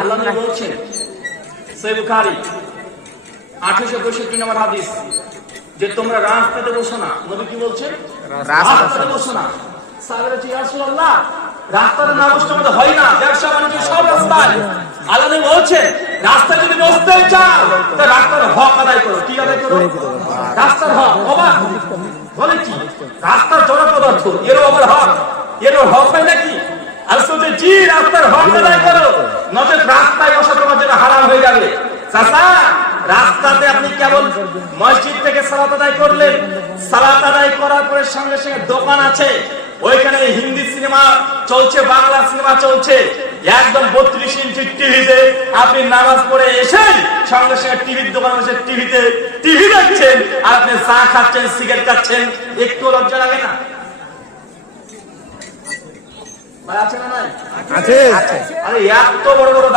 আল্লাহ নবী বলছেন সহিহ বুখারী 865 নম্বর হাদিস যে তোমরা রাস্তাতে বসো না। নবী কি বলছেন? রাস্তাতে বসো না। সাহাবারা বলছে ইয়া রাসূলুল্লাহ রাস্তাতে না বসলে আমাদের হয় না, ব্যবসা বাণিজ্য সব রাস্তায়। আল্লাহ নবী বলছেন রাস্তায় যদি বসতে চাও তা রাস্তার হক আদায় করো। কি আদায় করো? রাস্তার হক। অবাক বলে কি রাস্তার জড় পদার্থ, এরও আবার হক, এরও হক হয় নাকি? আর শুধু জি রাস্তার হক আদায় করো, নচেত রাস্তায় বসা তোমার জন্য হারাম হয়ে যাবে। চাচা রাস্তাতে আপনি কেবল মসজিদ থেকে সালাত আদায় করলেন, সালাত আদায় করার পরে সঙ্গে সঙ্গে দোকান আছে, ওইখানে হিন্দি সিনেমা চলছে, বাংলা সিনেমা চলছে, একদম 32 ইঞ্চি টিভিতে আপনি নামাজ পড়ে এসে সঙ্গে সঙ্গে টিভির দোকানে বসে টিভি দেখছেন, আর আপনি চা খাচ্ছেন, সিগারেট খাচ্ছেন, একটু লজ্জা লাগে না? আছে না নাই? আছে। আরে এত বড় বড়